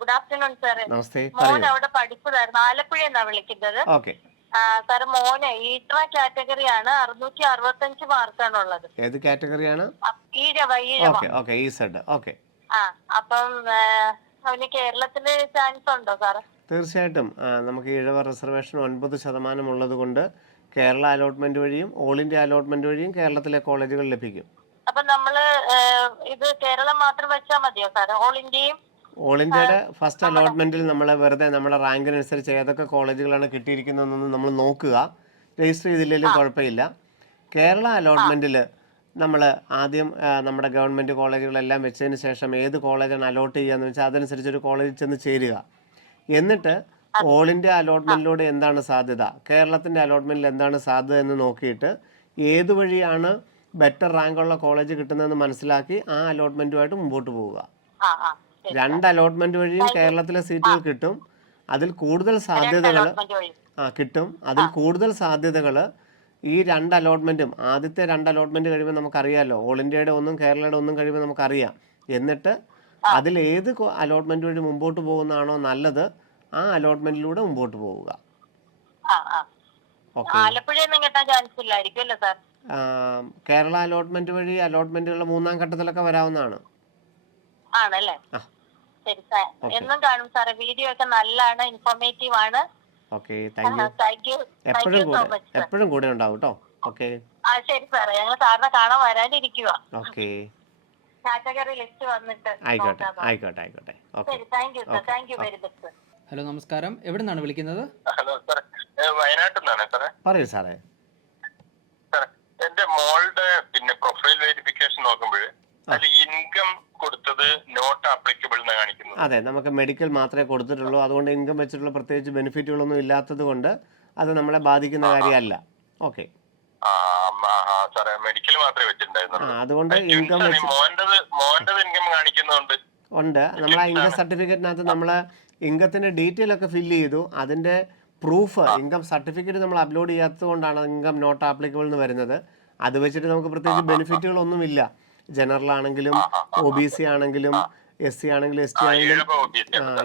ഗുഡ് ആഫ്റ്റർനൂൺ സാറേ. നമസ്തേ. മോൻ അവിടെ പഠിച്ചതായിരുന്നു, ആലപ്പുഴയെന്നാ വിളിക്കുന്നത്. ഓക്കെ സാറ്, മോന് ഈട്ര കാറ്റഗറിയാണ്, 665 മാർക്കാണുള്ളത്. ഏത് കാറ്റഗറിയാണ്? Okay, Z. ഓക്കെ. അപ്പം അവന് കേരളത്തില് ചാൻസ് ഉണ്ടോ സാറ്? തീർച്ചയായിട്ടും. നമുക്ക് ഈഴവ റിസർവേഷൻ 9% ഉള്ളത് കൊണ്ട് കേരള അലോട്ട്മെന്റ് വഴിയും ഓൾ ഇന്ത്യ അലോട്ട്മെന്റ് വഴിയും കേരളത്തിലെ കോളേജുകൾ ലഭിക്കും. അപ്പൊ നമ്മള് ഇത് കേരളം മാത്രം വെച്ചാൽ മതിയോ സാറ്? ഓൾ ഇന്ത്യയുടെ ഫസ്റ്റ് അലോട്ട്മെന്റിൽ നമ്മൾ വെറുതെ നമ്മുടെ റാങ്കിനനുസരിച്ച് ഏതൊക്കെ കോളേജുകളാണ് കിട്ടിയിരിക്കുന്നതെന്ന് നമ്മൾ നോക്കുക. രജിസ്റ്റർ ചെയ്തില്ലെങ്കിലും കുഴപ്പമില്ല. കേരള അലോട്ട്മെന്റിൽ നമ്മൾ ആദ്യം നമ്മുടെ ഗവൺമെന്റ് കോളേജുകളെല്ലാം വെച്ചതിന് ശേഷം ഏത് കോളേജാണ് അലോട്ട് ചെയ്യുകയെന്ന് വെച്ചാൽ അതനുസരിച്ച് ഒരു കോളേജിൽ ചെന്ന് ചേരുക. എന്നിട്ട് ഓൾ ഇന്ത്യ അലോട്ട്മെന്റിലൂടെ എന്താണ് സാധ്യത, കേരളത്തിന്റെ അലോട്ട്മെന്റിൽ എന്താണ് സാധ്യത എന്ന് നോക്കിയിട്ട് ഏത് വഴിയാണ് ബെറ്റർ റാങ്കുള്ള കോളേജ് കിട്ടുന്നതെന്ന് മനസ്സിലാക്കി ആ അലോട്ട്മെന്റുമായിട്ട് മുമ്പോട്ട് പോവുക. 2 അലോട്ട്മെന്റ് വഴിയും കേരളത്തിലെ സീറ്റുകൾ കിട്ടും. അതിൽ കൂടുതൽ സാധ്യതകൾ കിട്ടും. അതിൽ കൂടുതൽ സാധ്യതകൾ ഈ 2 അലോട്ട്മെന്റും, ആദ്യത്തെ 2 അലോട്ട്മെന്റ് കഴിയുമ്പോൾ നമുക്കറിയാമല്ലോ, ഓൾ ഇന്ത്യയുടെ ഒന്നും കേരളയുടെ ഒന്നും കഴിയുമ്പോൾ നമുക്കറിയാം. എന്നിട്ട് അതിൽ ഏത് അലോട്ട്മെന്റ് വഴി മുമ്പോട്ട് പോകുന്നതാണോ നല്ലത് ആ അലോട്ട്മെന്റിലൂടെ മുമ്പോട്ട് പോവുക. കേരള അലോട്ട്മെന്റ് വഴി അലോട്ട്മെന്റുകളുടെ 3ാം ഘട്ടത്തിലൊക്കെ വരാവുന്നതാണ്. ആണല്ലേ? ശരി സാർ, എന്നും കാണും സാറേ, വീഡിയോ ഒക്കെ നല്ലതാണ്, ഇൻഫോർമേറ്റീവ് ആണ്. Okay, thank U. എപ്പോഴും കൂടെ ഉണ്ടാവും കേട്ടോ. ഓക്കെ, ശരി സാറേ, ഞങ്ങൾ സാറിനെ കാണാൻ വരാനിരിക്കുക. ഓക്കെ, കാറ്റഗറി ലിസ്റ്റ് വന്നിട്ട് ആയിക്കോട്ടെ. Okay, thank you very much sir. Hello, നമസ്കാരം. എവിടെ നിന്നാണ് വിളിക്കുന്നത്? ഹലോ സാർ, വയനാട്ടിൽ നിന്നാണ് സാറേ. പറയൂ സാറേ. എന്റെ മോളുടെ പ്രൊഫൈൽ വെരിഫിക്കേഷൻ നോക്കുമ്പോൾ ഇൻകം കൊടുത്തത് നോട്ട് ആപ്ലിക്കബിൾ എന്ന് കാണിക്കുന്നത്. അതെ, നമുക്ക് മെഡിക്കൽ മാത്രമേ കൊടുത്തിട്ടുള്ളൂ. അതുകൊണ്ട് ഇൻകം വെച്ചിട്ടുള്ള പ്രത്യേകിച്ച് ബെനിഫിറ്റുകളൊന്നും ഇല്ലാത്തത് കൊണ്ട് അത് നമ്മളെ ബാധിക്കുന്ന കാര്യമല്ല. ഓക്കെ, മെഡിക്കൽ മാത്രമേ വെച്ചിട്ടുണ്ടായിരുന്നുള്ളൂ. അതുകൊണ്ട് ഇൻകം ഇൻകം കാണിക്കുന്നുണ്ട്. ഉണ്ട്. നമ്മൾ ആ ഇൻകം സർട്ടിഫിക്കറ്റിനകത്ത് നമ്മൾ ഇൻകത്തിന്റെ ഡീറ്റെയിൽ ഒക്കെ ഫില്ല് ചെയ്തു. അതിന്റെ പ്രൂഫ്, ഇൻകം സർട്ടിഫിക്കറ്റ് നമ്മൾ അപ്ലോഡ് ചെയ്യാത്തത് കൊണ്ടാണ് ഇൻകം നോട്ട് ആപ്ലിക്കബിൾ എന്ന് വരുന്നത്. അത് വെച്ചിട്ട് നമുക്ക് പ്രത്യേകിച്ച് ബെനിഫിറ്റുകളൊന്നുമില്ല. ജനറൽ ആണെങ്കിലും OBC ആണെങ്കിലും SC ആണെങ്കിലും ST ആണെങ്കിലും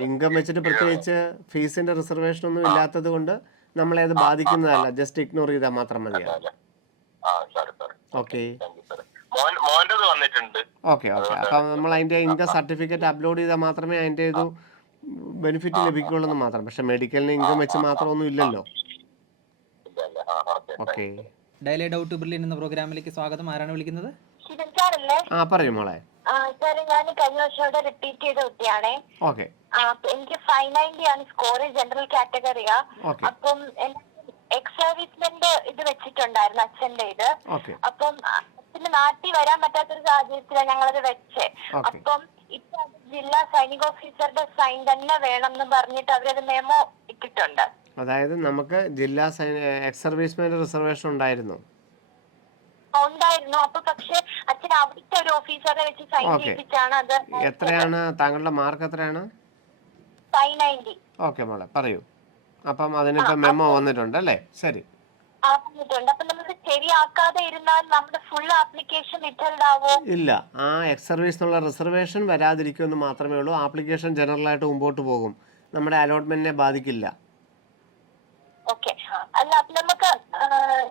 ഇൻകം വെച്ചിട്ട് പ്രത്യേകിച്ച് ഫീസിന്റെ റിസർവേഷൻ ഒന്നും ഇല്ലാത്തത് കൊണ്ട് നമ്മളെ അത് ബാധിക്കുന്നതല്ല. ജസ്റ്റ് ഇഗ്നോർ ചെയ്താൽ മാത്രം മതിയാവും. Okay, okay. അപ്പൊ നമ്മൾ അതിന്റെ ഇൻകം സർട്ടിഫിക്കറ്റ് അപ്ലോഡ് ചെയ്താൽ മാത്രമേ അതിന്റെ ഒരു ബെനിഫിറ്റ് ലഭിക്കുള്ളൂ എന്ന് മാത്രം. പക്ഷെ മെഡിക്കലിന് ഇൻകം വെച്ച് മാത്രമൊന്നും ഇല്ലല്ലോ. ഓക്കെ, ഡെയിലി ഡൗട്ട് ബ്രില്യൻ എന്ന പ്രോഗ്രാമിലേക്ക് സ്വാഗതം. ആരാണ് വിളിക്കുന്നത്? പറയൂ മോളെ. സാറേ, ഞാൻ കഴിഞ്ഞ വർഷം റിപ്പീറ്റ് ചെയ്ത കുട്ടിയാണേ. ഓക്കെ, എനിക്ക് 590 ആണ് സ്കോർ, ജനറൽ കാറ്റഗറിയാ. അപ്പം എക്സ് സർവീസ്മെന്റ് ഇത് വെച്ചിട്ടുണ്ടായിരുന്നു അച്ഛന്റെ ഇത്. അപ്പം അച്ഛന് നാട്ടിൽ വരാൻ പറ്റാത്തൊരു സാഹചര്യത്തിലാണ് ഞങ്ങളത് വെച്ചേ. അപ്പം ഇപ്പൊ ജില്ലാ സൈനിക ഓഫീസറുടെ സൈൻ തന്നെ വേണം എന്ന് പറഞ്ഞിട്ട് അവരത് മെമ്മോ ഇട്ടിട്ടുണ്ട്. അതായത് നമുക്ക് ജില്ലാ എക്സ് സർവീസ്മെന്റ് റിസർവേഷൻ ഉണ്ടായിരുന്നു. അപ്പൊ പക്ഷെ അച്ഛൻ അവിടുത്തെ ഒരു ഓഫീസറെ വെച്ച് സൈൻ ചെയ്യിപ്പിച്ചാണ് അത്. എത്രയാണ് താങ്കളുടെ മാർക്ക്? എത്രയാണ്? 590. ഓക്കെ മോളെ, പറയൂ. അപ്പം അതിനിപ്പോ മെമ്മോ വന്നിട്ടുണ്ട് അല്ലേ? ശരി, അപ്പൊ നമുക്ക് ശരിയാക്കാതെ ഇരുന്നാൽ നമ്മുടെ ഫുൾ ആപ്ലിക്കേഷൻ റിട്ടേൺഡ് ആവോ? ഇല്ല, ആ എക്സ് സർവീസ് എന്നുള്ള റിസർവേഷൻ വരാതിരിക്കുമെന്ന് മാത്രമേ ഉള്ളൂ. ആപ്ലിക്കേഷൻ ജനറൽ ആയിട്ട് മുമ്പോട്ട് പോകും, നമ്മുടെ അലോട്ട്മെന്റിനെ ബാധിക്കില്ല. ഓക്കെ, അല്ല അപ്പൊ നമുക്ക്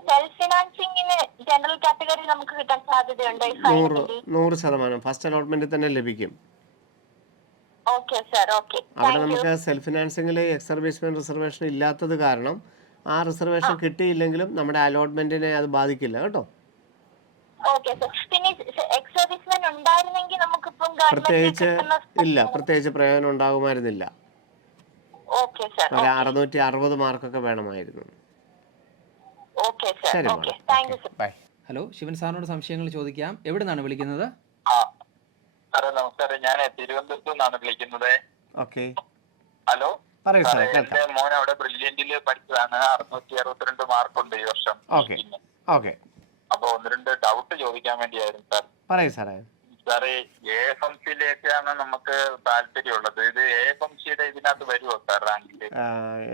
സെൽഫ് ഫിനാൻസിങ്ങിന് ജനറൽ കാറ്റഗറി നമുക്ക് കിട്ടാൻ സാധ്യത സാധ്യതയുണ്ടോ ഈ ഫൈനലി? 100% ഫസ്റ്റ് അലോട്ട്മെന്റ് തന്നെ ലഭിക്കും. Okay sir, okay. അവിടെ നമുക്ക് സെൽഫ് ഫിനാൻസിംഗിൽ എക്സ് സർവീസ്മെൻ റിസർവേഷൻ ഇല്ലാത്തത് കാരണം ആ റിസർവേഷൻ കിട്ടിയില്ലെങ്കിലും നമ്മുടെ അലോട്ട്മെന്റിനെ അത് ബാധിക്കില്ല കേട്ടോ. Okay sir. പിന്നെ എക്സ് സർവീസ്മെൻ ഉണ്ടായിരുന്നെങ്കിൽ നമുക്കിപ്പം പ്രത്യേകിച്ച് പ്രയോജനം ഉണ്ടാകുമായിരുന്നില്ല. Okay sir. ഒരു 660 മാർക്കൊക്കെ വേണമായിരുന്നു. Okay sir. ശരി ഓക്കെ, മോളെ. Thank you sir. Bye. Hello, Shivan സാറിനോട് സംശയങ്ങൾ ചോദിക്കാം. എവിടെ നിന്നാണ് വിളിക്കുന്നത്? സാറേ നമസ്കാരം, ഞാൻ തിരുവനന്തപുരത്ത് നിന്നാണ് വിളിക്കുന്നത്. ഓക്കെ, ഹലോ പറയൂ സാറേ, എന്റെ കേൾക്കാം. മോൻ അവിടെ ബ്രില്യന്റില് പഠിച്ചതാണ്. 662 മാർക്കുണ്ട് ഈ വർഷം. ഓക്കെ ഓക്കെ, അപ്പൊ 1-2 ഡൗട്ട് ചോദിക്കാൻ വേണ്ടിയായിരുന്നു സാർ. പറയൂ സാറേ. സാറേ, AFMCയിലേക്കാണ് നമുക്ക് താല്പര്യമുള്ളത്. ഇത് AFMCയുടെ ഇതിനകത്ത് വരുമോ സാർ റാങ്കില്?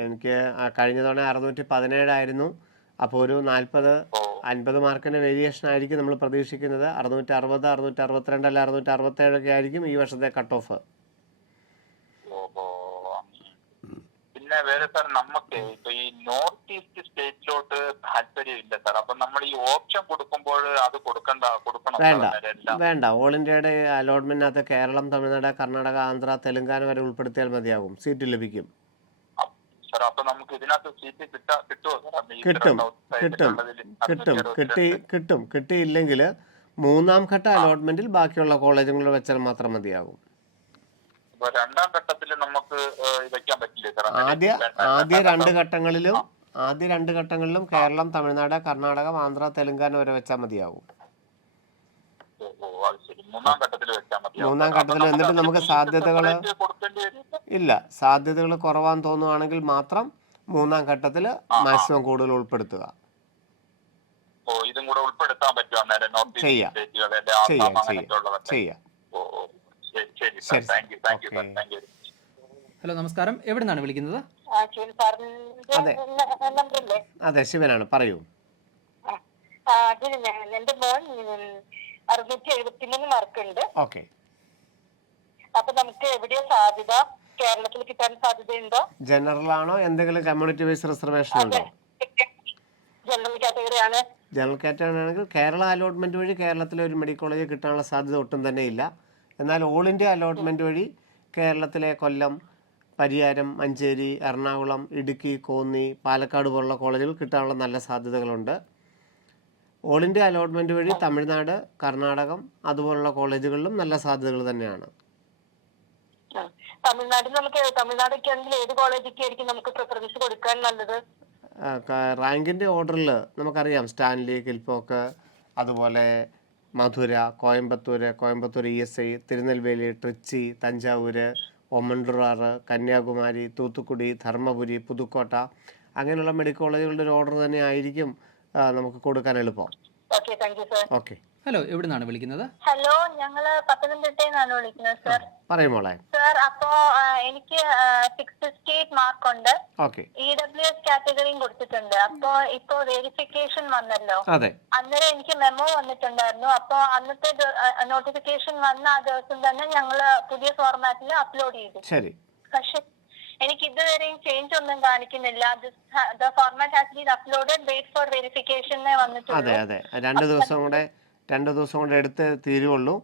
എനിക്ക് കഴിഞ്ഞ തവണ 617 ആയിരുന്നു. അപ്പോൾ ഒരു 40-50 മാർക്കിന്റെ വേരിയേഷൻ ആയിരിക്കും നമ്മൾ പ്രതീക്ഷിക്കുന്നത്. 660, 662 അല്ല 667 ഒക്കെ ആയിരിക്കും ഈ വർഷത്തെ കട്ട് ഓഫ്. പിന്നെ വേറെ സാർ, നമുക്ക് ഇപ്പൊ ഈ നോർത്ത് ഈസ്റ്റ് സ്റ്റേറ്റിലോട്ട് താല്പര്യമില്ല സാർ. അപ്പൊ നമ്മൾ ഈ ഓപ്ഷൻ കൊടുക്കുമ്പോൾ അത് കൊടുക്കണം? വേണ്ട. ഓൾ ഇന്ത്യയുടെ അലോട്ട്മെന്റിനകത്ത് കേരളം, തമിഴ്നാട്, കർണാടക, ആന്ധ്ര, തെലുങ്കാന വരെ ഉൾപ്പെടുത്തിയാൽ മതിയാകും, സീറ്റ് ലഭിക്കും. സാർ അപ്പൊ നമുക്ക് ഇതിനകത്ത് സീറ്റ് കിട്ടുമോ സാർ? കിട്ടിയില്ലെങ്കിൽ 3ാം ഘട്ട അലോട്ട്മെന്റിൽ ബാക്കിയുള്ള കോളേജുകളിൽ വെച്ചാൽ മാത്രം മതിയാകും. 2ാം ഘട്ടത്തിൽ നമുക്ക് വെക്കാൻ പറ്റില്ലേ സാർ? ആദ്യ രണ്ട് ഘട്ടങ്ങളിലും കേരളം, തമിഴ്നാട്, കർണാടക, ആന്ധ്ര, തെലുങ്കാന വരെ വെച്ചാൽ മതിയാകും. 3ാം ഘട്ടത്തിൽ വെച്ചാൽ മതി. 3ാം ഘട്ടത്തിൽ എന്നിട്ട് നമുക്ക് സാധ്യതകൾ കുറവാന്ന് തോന്നുവാണെങ്കിൽ മാത്രം 3ാം ഘട്ടത്തിൽ മാക്സിമം കൂടുതൽ ഉൾപ്പെടുത്തുക. ഇതും കൂടെ ഉൾപ്പെടുത്താൻ പറ്റും അന്നേരം? ചെയ്യാം. ഹലോ, നമസ്കാരം. എവിടെ നിന്നാണ് വിളിക്കുന്നത്? അതെ, ശിവനാണ്, പറയൂ. എന്റെ മോൻ 673 മാർക്കുണ്ട്. ഓക്കെ, അപ്പൊ നമുക്ക് എവിടെയാ സാധ്യത? കേരളത്തിൽ കിട്ടാൻ സാധ്യതയുണ്ടോ? ജനറൽ ആണോ, എന്തെങ്കിലും കമ്മ്യൂണിറ്റി വൈസ് റിസർവേഷൻ ഉണ്ടോ? ജനറൽ കാറ്റഗറിയാണ്. ജനറൽ കാറ്റഗറി ആണെങ്കിൽ കേരള അലോട്ട്മെന്റ് വഴി കേരളത്തിലെ ഒരു മെഡിക്കൽ കോളേജ് കിട്ടാനുള്ള സാധ്യത ഒട്ടും തന്നെ ഇല്ല. എന്നാൽ ഓൾ ഇന്ത്യ അലോട്ട്മെന്റ് വഴി കേരളത്തിലെ കൊല്ലം, പരിയാരം, മഞ്ചേരി, എറണാകുളം, ഇടുക്കി, കോന്നി, പാലക്കാട് പോലുള്ള കോളേജുകൾ കിട്ടാനുള്ള നല്ല സാധ്യതകളുണ്ട്. ഓൾ ഇന്ത്യ അലോട്ട്മെന്റ് വഴി തമിഴ്നാട്, കർണാടകം അതുപോലുള്ള കോളേജുകളിലും നല്ല സാധ്യതകൾ തന്നെയാണ്. തമിഴ്നാടൊക്കെ ആണെങ്കിൽ ഏത് കോളേജൊക്കെ ആയിരിക്കും നമുക്ക് പ്രിഫറൻസ് കൊടുക്കാൻ നല്ലത്? റാങ്കിന്റെ ഓർഡറിൽ നമുക്കറിയാം, സ്റ്റാൻലി, കിൽപോക്ക്, അതുപോലെ മധുര, കോയമ്പത്തൂർ ESI, തിരുനെൽവേലി, ട്രിച്ചി, തഞ്ചാവൂര്, ഒമണ്ടൂറാർ, കന്യാകുമാരി, തൂത്തുക്കുടി, ധർമ്മപുരി, പുതുക്കോട്ട, അങ്ങനെയുള്ള മെഡിക്കൽ കോളേജുകളുടെ ഒരു ഓർഡർ തന്നെ ആയിരിക്കും നമുക്ക് കൊടുക്കാൻ എളുപ്പം. ഓക്കെ. ഹലോ, എവിടെ നിന്നാണ് വിളിക്കുന്നത്? ഹലോ, ഞങ്ങള് പത്തനംതിട്ടയിൽ നിന്നാണ് വിളിക്കുന്നത് സർ. പറയൂ മോളെ. സർ, അപ്പോ എനിക്ക് 668 മാർക്കുണ്ട്. ഓക്കെ. EWS കാറ്റഗറിയും കൊടുത്തിട്ടുണ്ട്. അപ്പോ ഇപ്പോ വെരിഫിക്കേഷൻ വന്നല്ലോ. അതെ. അന്നേരം എനിക്ക് മെമ്മോ വന്നിട്ടുണ്ടായിരുന്നു. അപ്പോ അന്നത്തെ നോട്ടിഫിക്കേഷൻ വന്ന ആ ദിവസം തന്നെ ഞങ്ങള് പുതിയ ഫോർമാറ്റിൽ അപ്ലോഡ് ചെയ്തു. ശരി. പക്ഷെ എനിക്ക് ഇതുവരെയും ചേഞ്ച് ഒന്നും കാണിക്കുന്നില്ല. The format has been uploaded, wait for verification വന്നിട്ടുണ്ട്. അതെ. 2 ദിവസം കൊണ്ട് എടുത്ത് തീരുള്ളൂ.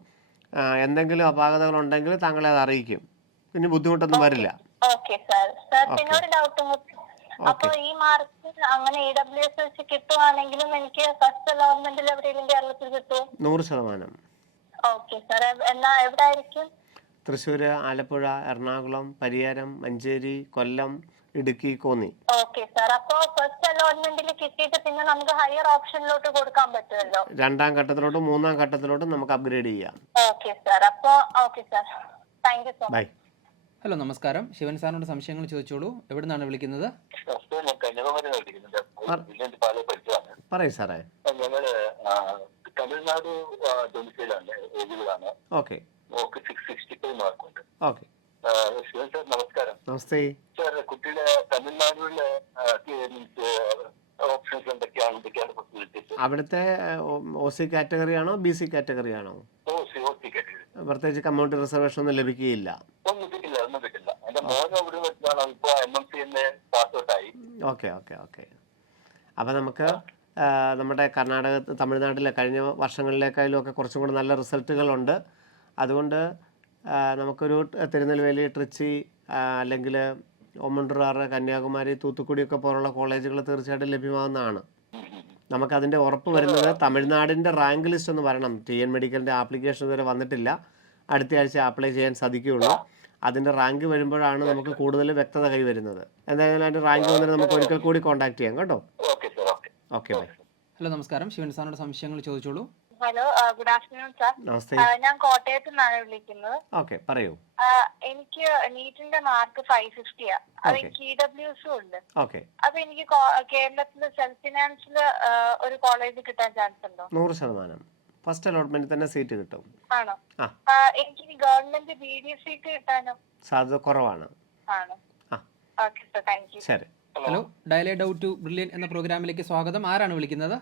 എന്തെങ്കിലും അപാകതകൾ ഉണ്ടെങ്കിൽ താങ്കളെ അത് അറിയിക്കും. ഇനി ബുദ്ധിമുട്ടൊന്നും വരില്ല. Okay sir. പിന്നെ ഒരു ഡൗട്ടും കൂടി. അപ്പൊ ഈ മാർക്ക് അങ്ങനെ EWS വെച്ച് കിട്ടുവാണെങ്കിലും എനിക്ക് ഫസ്റ്റ് അലോട്ട്മെന്റിൽ എവിടെയെങ്കിലും കേരളത്തിൽ കിട്ടുമോ? 100%. Okay sir. എന്നാ എവിടെ ആയിരിക്കും? തൃശ്ശൂര്, ആലപ്പുഴ, എറണാകുളം, പരിയാരം, മഞ്ചേരി, കൊല്ലം, ഇടുക്കി, കോന്നി. Okay sir. അപ്പോ ഫസ്റ്റ് അലോട്ട്മെന്റിൽ കിട്ടിയിട്ട് പിന്നെ നമുക്ക് ഹയർ ഓപ്ഷനിലോട്ട് കൊടുക്കാൻ പറ്റുമല്ലോ? 2ാം ഘട്ടത്തിലോട്ടും 3ാം ഘട്ടത്തിലോട്ടും നമുക്ക് അപ്ഗ്രേഡ് ചെയ്യാം. Okay sir. അപ്പോ okay sir, thank you so bye. Much. Hello, നമസ്കാരം. ശിവൻ സാറിനോട് സംശയങ്ങൾ ചോദിച്ചോളൂ. എവിടെ നിന്നാണ് വിളിക്കുന്നത്? പറയൂ സാറേ. ഞങ്ങള് തമിഴ്നാട് ഡൊമിസൈലാണ്, ഏജുകളാണ്. ഓക്കെ. 665 മാർക്കുണ്ട്. ഓക്കെ. ശിവൻ സാർ നമസ്കാരം. നമസ്തേ സാർ, കുട്ടിയുടെ തമിഴ്നാടിലെ ഓപ്ഷൻസ് എന്തൊക്കെയാണ് പോസിബിലിറ്റീസ്? അവിടുത്തെ OC കാറ്റഗറി ആണോ, BC കാറ്റഗറി ആണോ? OC category. പ്രത്യേകിച്ച് കമ്മ്യൂണിറ്റി റിസർവേഷൻ ഒന്നും ലഭിക്കുകയില്ല. ഒന്നും കിട്ടില്ല. എന്റെ മോനെ അവിടെ വെച്ചാണ് ഇപ്പൊ MMC പാസ് ഔട്ട് ആയി. ഓക്കെ. അപ്പൊ നമുക്ക് നമ്മുടെ തമിഴ്നാട്ടിലെ കഴിഞ്ഞ വർഷങ്ങളിലേക്കായാലും ഒക്കെ കുറച്ചും കൂടി നല്ല റിസൾട്ടുകളുണ്ട്. അതുകൊണ്ട് നമുക്കൊരു തിരുനെൽവേലി, ട്രിച്ചി, അല്ലെങ്കിൽ ഒമണ്ടൂർ, കന്യാകുമാരി, തൂത്തുക്കുടിയൊക്കെ പോലുള്ള കോളേജുകൾ തീർച്ചയായിട്ടും ലഭ്യമാകുന്നതാണ്. നമുക്കതിൻ്റെ ഉറപ്പ് വരുന്നത് തമിഴ്നാടിൻ്റെ റാങ്ക് ലിസ്റ്റ് ഒന്ന് വരണം. TN മെഡിക്കലിൻ്റെ ആപ്ലിക്കേഷൻ ഇതുവരെ വന്നിട്ടില്ല. അടുത്ത ആഴ്ച അപ്ലൈ ചെയ്യാൻ സാധിക്കുകയുള്ളൂ. അതിൻ്റെ റാങ്ക് വരുമ്പോഴാണ് നമുക്ക് കൂടുതൽ വ്യക്തത കൈവരുന്നത്. എന്തായാലും അതിൻ്റെ റാങ്ക് വന്നിട്ട് നമുക്ക് ഒരിക്കൽ കൂടി കോൺടാക്ട് ചെയ്യാം കേട്ടോ. Okay bye. ഹലോ, നമസ്കാരം. ശിവൻ സാറിനോട് സംശയങ്ങൾ ചോദിച്ചോളൂ. Hello, good afternoon sir. നമസ്തേ. ഞാൻ കോട്ടയത്ത് നിന്നാണ് വിളിക്കുന്നത്. ഓക്കെ, പറയൂ. എനിക്ക് നീറ്റിന്റെ മാർക്ക് 550 അത് എനിക്ക് EWS ഉണ്ട്. ഓക്കെ. അപ്പൊ എനിക്ക് കേരളത്തില് സെൽഫ് ഫിനാൻസിൽ ഒരു കോളേജ് കിട്ടാൻ ചാൻസ് ഉണ്ടോ? 100%. ഫസ്റ്റ് അലോട്ട്മെന്റ് തന്നെ സീറ്റ് കിട്ടും. ആണോ? എനിക്ക് ഗവൺമെന്റ് BDSC കിട്ടാനോ? സാധ്യത കുറവാണ്. ആണോ? Okay sir, thank you. ശരി. Hello, dial doubt to brilliant എന്ന പ്രോഗ്രാമിലേക്ക് സ്വാഗതം. ആരാണ് വിളിക്കുന്നത്?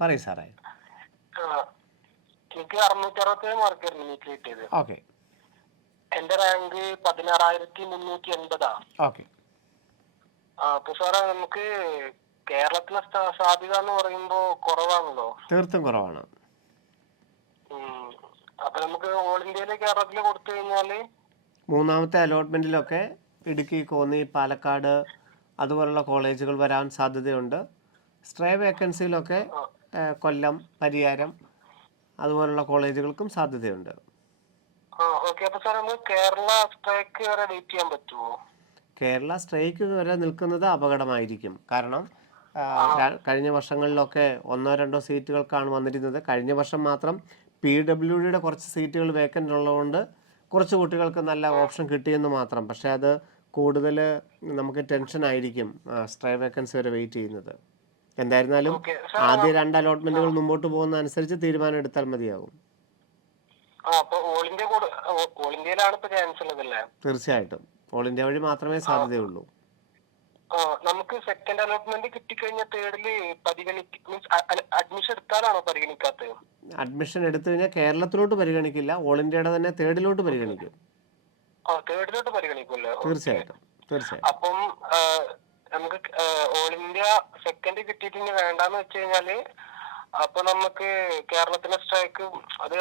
പറയൂ സാറേ. എനിക്ക് 667 മാർക്കായിരുന്നു നീറ്റ് കിട്ടിയത്. ഓക്കെ. എന്റെ റാങ്ക് 16,380. ഓക്കെ. അപ്പൊ സാറേ, നമുക്ക് കേരളത്തിലെ സാധ്യത എന്ന് പറയുമ്പോ കുറവാണല്ലോ. തീർത്തും കുറവാണ്. അപ്പൊ നമുക്ക് ഓൾ ഇന്ത്യയിലെ കേരളത്തില് കൊടുത്തു കഴിഞ്ഞാല് മൂന്നാമത്തെ അലോട്ട്മെന്റിലൊക്കെ ഇടുക്കി, കോന്നി, പാലക്കാട് അതുപോലുള്ള കോളേജുകൾ വരാൻ സാധ്യതയുണ്ട്. സ്ട്രേ വേക്കൻസിയിലൊക്കെ കൊല്ലം, പരിയാരം അതുപോലുള്ള കോളേജുകൾക്കും സാധ്യതയുണ്ട്. കേരള സ്ട്രൈക്ക് വരെ നിൽക്കുന്നത് അപകടമായിരിക്കും. കാരണം കഴിഞ്ഞ വർഷങ്ങളിലൊക്കെ 1-2 സീറ്റുകൾക്കാണ് വന്നിരുന്നത്. കഴിഞ്ഞ വർഷം മാത്രം PWDയുടെ കുറച്ച് സീറ്റുകൾ വേക്കൻ്റ് ഉള്ളതുകൊണ്ട് കുറച്ച് കുട്ടികൾക്ക് നല്ല ഓപ്ഷൻ കിട്ടിയെന്ന് മാത്രം. പക്ഷേ അത് കൂടുതൽ നമുക്ക് ടെൻഷനായിരിക്കും സ്ട്രേ വേക്കൻസി വരെ വെയിറ്റ് ചെയ്യുന്നത്. എന്തായിരുന്നാലും ആദ്യ 2 അലോട്ട്മെന്റുകൾ മുമ്പോട്ട് പോകുന്ന അനുസരിച്ച് തീരുമാനം എടുത്താൽ മതിയാകും. തീർച്ചയായിട്ടും ഓൾ ഇന്ത്യ വഴി മാത്രമേ സാധ്യതയുള്ളൂ. നമുക്ക് സെക്കൻഡ് അലോട്ട്മെന്റ് കിട്ടിക്കഴിഞ്ഞാൽ തേർഡില് അഡ്മിഷൻ എടുത്താലാണോ പരിഗണിക്കാത്തത്? അഡ്മിഷൻ എടുത്തു കഴിഞ്ഞാൽ കേരളത്തിലോട്ട് പരിഗണിക്കില്ല, ഓൾ ഇന്ത്യയുടെ തന്നെ തേർഡിലോട്ട് പരിഗണിക്കും. തേർഡിലോട്ട് പരിഗണിക്കുമല്ലോ. തീർച്ചയായിട്ടും. അപ്പം നമുക്ക് ഓൾ ഇന്ത്യ സെക്കൻഡ് കിട്ടിയിട്ട് വേണ്ടാന്ന് വെച്ച് കഴിഞ്ഞാല് അപ്പൊ നമുക്ക് കേരളത്തിലെ സ്ട്രൈക്ക് അത്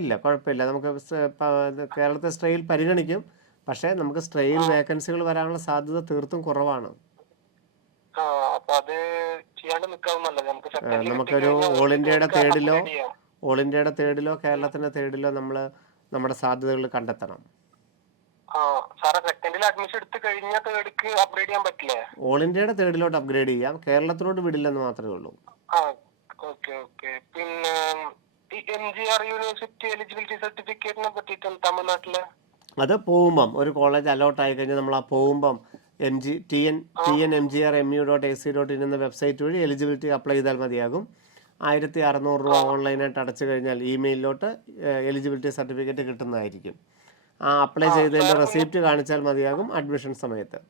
ഇല്ല, കുഴപ്പമില്ല. നമുക്ക് കേരളത്തെ സ്ട്രെയിൽ പരിഗണിക്കും. പക്ഷേ നമുക്ക് സ്ട്രെയിൽ വേക്കൻസികൾ വരാനുള്ള സാധ്യത തീർത്തും കുറവാണ്. നമുക്കൊരു ഓൾ ഇന്ത്യയുടെ തേർഡിലോ കേരളത്തിന്റെ തേർഡിലോ നമ്മൾ നമ്മുടെ സാധ്യതകൾ കണ്ടെത്തണം. ഓൾ ഇന്ത്യയുടെ തേർഡിലോട്ട് അപ്ഗ്രേഡ് ചെയ്യാം, കേരളത്തിലോട്ട് വിടില്ലെന്ന് മാത്രമേ ഉള്ളൂ. പിന്നെ MGR യൂണിവേഴ്സിറ്റി എലിജിബിലിറ്റി സർട്ടിഫിക്കറ്റിനെ പറ്റിയിട്ട് തമിഴ്നാട്ടിലെ അത് പോകുമ്പം ഒരു കോളേജ് അലോട്ട് ആയി കഴിഞ്ഞാൽ നമ്മൾ ആ പോകുമ്പം TNMGR.MU.AC.in എന്ന വെബ്സൈറ്റ് വഴി എലിജിബിലിറ്റി അപ്ലൈ ചെയ്താൽ മതിയാകും. 1,600 രൂപ ഓൺലൈനായിട്ട് അടച്ചു കഴിഞ്ഞാൽ ഇമെയിലിലോട്ട് എലിജിബിലിറ്റി സർട്ടിഫിക്കറ്റ് കിട്ടുന്നതായിരിക്കും. ആ അപ്ലൈ ചെയ്തതിൻ്റെ റെസിപ്റ്റ് കാണിച്ചാൽ മതിയാകും അഡ്മിഷൻ സമയത്ത്.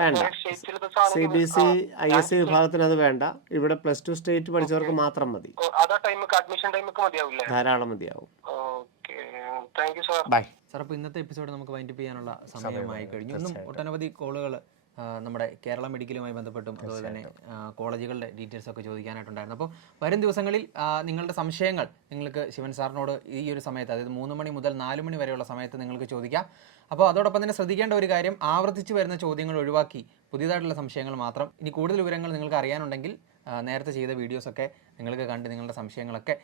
വേണ്ട, CBC ISC വിഭാഗത്തിന് അത് വേണ്ട. ഇവിടെ +2 സ്റ്റേറ്റ് പഠിച്ചവർക്ക് മാത്രം മതി. ധാരാളം മതിയാവും. Bye sir. അപ്പോൾ ഇന്നത്തെ എപ്പിസോഡ് നമുക്ക് വൈൻഡപ്പ് ചെയ്യാനുള്ള സമയമായി കഴിഞ്ഞു. ഇന്നും ഒട്ടനവധി കോളുകൾ നമ്മുടെ കേരള മെഡിക്കലുമായി ബന്ധപ്പെട്ടും അതുപോലെ തന്നെ കോളേജുകളുടെ ഡീറ്റെയിൽസ് ഒക്കെ ചോദിക്കാനായിട്ടുണ്ടായിരുന്നു. അപ്പോൾ വരും ദിവസങ്ങളിൽ നിങ്ങളുടെ സംശയങ്ങൾ നിങ്ങൾക്ക് ശിവൻ സാറിനോട് ഈ ഒരു സമയത്ത്, അതായത് 3 മണി മുതൽ 4 മണി വരെയുള്ള സമയത്ത് നിങ്ങൾക്ക് ചോദിക്കാം. അപ്പോൾ അതോടൊപ്പം തന്നെ ശ്രദ്ധിക്കേണ്ട ഒരു കാര്യം, ആവർത്തിച്ച് വരുന്ന ചോദ്യങ്ങൾ ഒഴിവാക്കി പുതിയതായിട്ടുള്ള സംശയങ്ങൾ മാത്രം. ഇനി കൂടുതൽ വിവരങ്ങൾ നിങ്ങൾക്ക് അറിയാനുണ്ടെങ്കിൽ നേരത്തെ ചെയ്ത വീഡിയോസൊക്കെ നിങ്ങൾക്ക് കണ്ട് നിങ്ങളുടെ സംശയങ്ങളൊക്കെ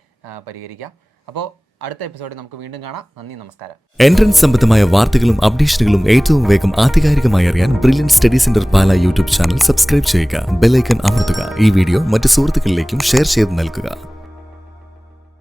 പരിഹരിക്കാം. അപ്പോൾ അടുത്ത എപ്പിസോഡിൽ നമുക്ക് വീണ്ടും കാണാം. നന്ദി, നമസ്കാരം. എൻട്രൻസ് സംബന്ധമായ വാർത്തകളും അപ്ഡേഷനുകളും ഏറ്റവും വേഗം ആധികാരികമായി അറിയാൻ ബ്രില്യൻ സ്റ്റഡി സെന്റർ പാല യൂട്യൂബ് ചാനൽ സബ്സ്ക്രൈബ് ചെയ്യുക. ബെൽ ഐക്കൺ അമർത്തുക. ഈ വീഡിയോ മറ്റ് സുഹൃത്തുക്കളിലേക്കും ഷെയർ ചെയ്ത് നൽകുക.